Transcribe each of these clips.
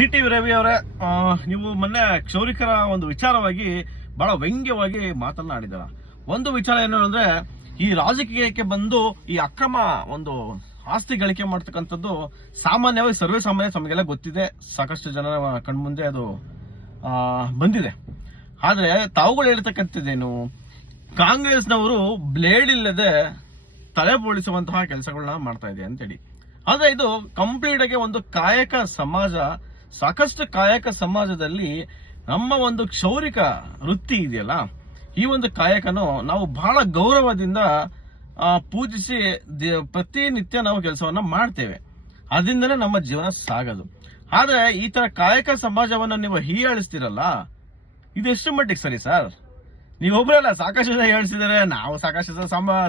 CTV Ravi ಅವರೇ, ನೀವು ಮೊನ್ನೆ ಕ್ಷೌರಿಕರ ಒಂದು ವಿಚಾರವಾಗಿ ಬಹಳ ವ್ಯಂಗ್ಯವಾಗಿ ಮಾತನಾಡಿದಾರ. ಒಂದು ವಿಚಾರ ಏನು ಅಂದ್ರೆ, ಈ ರಾಜಕೀಯಕ್ಕೆ ಬಂದು ಈ ಅಕ್ರಮ ಒಂದು ಆಸ್ತಿ ಗಳಿಕೆ ಮಾಡ್ತಕ್ಕಂಥದ್ದು ಸಾಮಾನ್ಯವಾಗಿ ಸರ್ವೇ ಸಾಮಾನ್ಯ ತಮಗೆಲ್ಲ ಗೊತ್ತಿದೆ, ಸಾಕಷ್ಟು ಜನರ ಕಣ್ಮುಂದೆ ಅದು ಬಂದಿದೆ. ಆದ್ರೆ ತಾವುಗಳು ಹೇಳ್ತಕ್ಕಂಥದ್ದೇನು, ಕಾಂಗ್ರೆಸ್ನವರು ಬ್ಲೇಡ್ ಇಲ್ಲದೆ ತಲೆ ಬೋಳಿಸುವಂತಹ ಕೆಲಸಗಳನ್ನ ಮಾಡ್ತಾ ಇದೆ ಅಂತೇಳಿ. ಆದ್ರೆ ಇದು ಕಂಪ್ಲೀಟ್ ಆಗಿ ಒಂದು ಕಾಯಕ ಸಮಾಜ, ಸಾಕಷ್ಟು ಕಾಯಕ ಸಮಾಜದಲ್ಲಿ ನಮ್ಮ ಒಂದು ಕ್ಷೌರಿಕ ವೃತ್ತಿ ಇದೆಯಲ್ಲ, ಈ ಒಂದು ಕಾಯಕನು ನಾವು ಬಹಳ ಗೌರವದಿಂದ ಪೂಜಿಸಿ ಪ್ರತಿನಿತ್ಯ ನಾವು ಕೆಲಸವನ್ನ ಮಾಡ್ತೇವೆ. ಅದರಿಂದನೇ ನಮ್ಮ ಜೀವನ ಸಾಗೋದು. ಆದ್ರೆ ಈ ತರ ಕಾಯಕ ಸಮಾಜವನ್ನ ನೀವು ಹೀಯಾಳಿಸ್ತಿರಲ್ಲ, ಇದೆಷ್ಟು ಮಟ್ಟಿಗೆ ಸರಿ ಸರ್? ನೀವೊಬ್ಬರಲ್ಲ, ಸಾಕಷ್ಟು ಜನ ಹೇಳ್ತಿದ್ದಾರೆ. ನಾವು ಸಾಕಷ್ಟು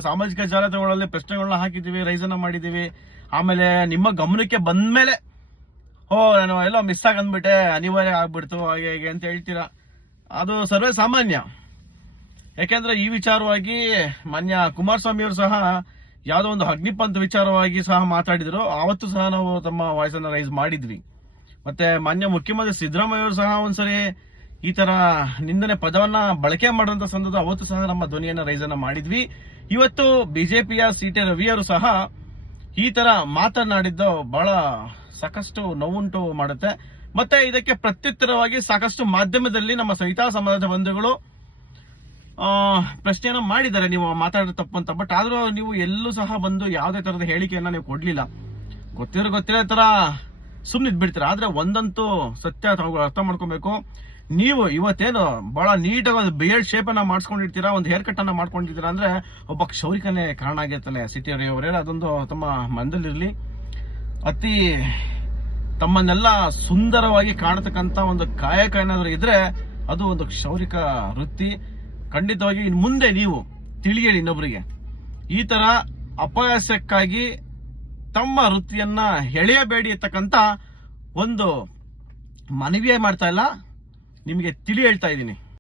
ಸಾಮಾಜಿಕ ಜಾಲತಾಣಗಳಲ್ಲಿ ಪ್ರಶ್ನೆಗಳನ್ನ ಹಾಕಿದ್ದೀವಿ, ರೈಸನ್ನ ಮಾಡಿದ್ದೀವಿ. ಆಮೇಲೆ ನಿಮ್ಮ ಗಮನಕ್ಕೆ ಬಂದ್ಮೇಲೆ ನಾನು ಎಲ್ಲೋ ಮಿಸ್ ಆಗಂದ್ಬಿಟ್ಟೆ, ಅನಿವಾರ್ಯ ಆಗ್ಬಿಡ್ತು, ಹಾಗೆ ಹೇಗೆ ಅಂತ ಹೇಳ್ತೀರಾ. ಅದು ಸರ್ವೇ ಸಾಮಾನ್ಯ. ಯಾಕೆಂದ್ರೆ ಈ ವಿಚಾರವಾಗಿ ಮಾನ್ಯ ಕುಮಾರಸ್ವಾಮಿ ಅವರು ಸಹ ಯಾವುದೋ ಒಂದು ಅಗ್ನಿಪಂಥ ವಿಚಾರವಾಗಿ ಸಹ ಮಾತಾಡಿದ್ರು. ಆವತ್ತು ಸಹ ನಾವು ತಮ್ಮ ವಾಯ್ಸ್ ಅನ್ನ ರೈಸ್ ಮಾಡಿದ್ವಿ. ಮತ್ತೆ ಮಾನ್ಯ ಮುಖ್ಯಮಂತ್ರಿ ಸಿದ್ದರಾಮಯ್ಯ ಅವರು ಸಹ ಒಂದ್ಸರಿ ಈ ತರ ನಿಂದನೆ ಪದವನ್ನ ಬಳಕೆ ಮಾಡುವಂತ ಸಂದರ್ಭ ಅವತ್ತು ಸಹ ನಮ್ಮ ಧ್ವನಿಯನ್ನ ರೈಸ್ ಅನ್ನ ಮಾಡಿದ್ವಿ. ಇವತ್ತು ಬಿಜೆಪಿಯ CTV ರವಿ ಅವರು ಸಹ ಈ ತರ ಮಾತನಾಡಿದ್ದು ಬಹಳ ಸಾಕಷ್ಟು ನೋವುಂಟು ಮಾಡುತ್ತೆ. ಮತ್ತೆ ಇದಕ್ಕೆ ಪ್ರತ್ಯುತ್ತರವಾಗಿ ಸಾಕಷ್ಟು ಮಾಧ್ಯಮದಲ್ಲಿ ನಮ್ಮ ಸವಿತಾ ಸಮಾಜದ ಬಂಧುಗಳು ಪ್ರಶ್ನೆಯನ್ನ ಮಾಡಿದ್ದಾರೆ, ನೀವು ಮಾತಾಡೋ ತಪ್ಪು ಅಂತ. ಬಟ್ ಆದ್ರೂ ನೀವು ಎಲ್ಲೂ ಸಹ ಬಂದು ಯಾವುದೇ ತರದ ಹೇಳಿಕೆಯನ್ನ ನೀವು ಕೊಡ್ಲಿಲ್ಲ. ಗೊತ್ತಿರೋ ತರ ಸುಮ್ಮನೆ ಬಿಡ್ತೀರಾ. ಆದ್ರೆ ಒಂದಂತೂ ಸತ್ಯ ತಾವುಗಳು ಅರ್ಥ ಮಾಡ್ಕೊಬೇಕು. ನೀವು ಇವತ್ತೇನು ಬಹಳ ನೀಟಾಗಿ ಒಂದು ಬಿಯರ್ಡ್ ಶೇಪ್ ಅನ್ನ ಮಾಡಿಸ್ಕೊಂಡಿರ್ತೀರಾ, ಒಂದು ಹೇರ್ ಕಟ್ ಅನ್ನ ಮಾಡ್ಕೊಂಡಿರ್ತೀರಾ ಅಂದ್ರೆ ಒಬ್ಬ ಕ್ಷೌರಿಕನೇ ಕಾರಣ ಆಗಿರ್ತಾನೆ. CTV ಅವರೇ, ಅದೊಂದು ತಮ್ಮ ಮನದಲ್ಲಿರ್ಲಿ. ಅತಿ ತಮ್ಮನ್ನೆಲ್ಲ ಸುಂದರವಾಗಿ ಕಾಣತಕ್ಕಂತ ಒಂದು ಕಾಯಕ ಏನಾದ್ರು ಇದ್ರೆ ಅದು ಒಂದು ಕ್ಷೌರಿಕ ವೃತ್ತಿ. ಖಂಡಿತವಾಗಿ ಇನ್ನು ಮುಂದೆ ನೀವು ತಿಳಿಯಲಿ ಇನ್ನೊಬ್ಬರಿಗೆ. ಈ ತರ ಅಪಹಾಸ್ಯಕ್ಕಾಗಿ ತಮ್ಮ ವೃತ್ತಿಯನ್ನ ಎಳೆಯಬೇಡಿ ಅಂತಕ್ಕಂತ ಒಂದು ಮನವಿಯೇ ಮಾಡ್ತಾ ಇಲ್ಲ, ನಿಮಗೆ ತಿಳಿ ಹೇಳ್ತಾ ಇದ್ದೀನಿ.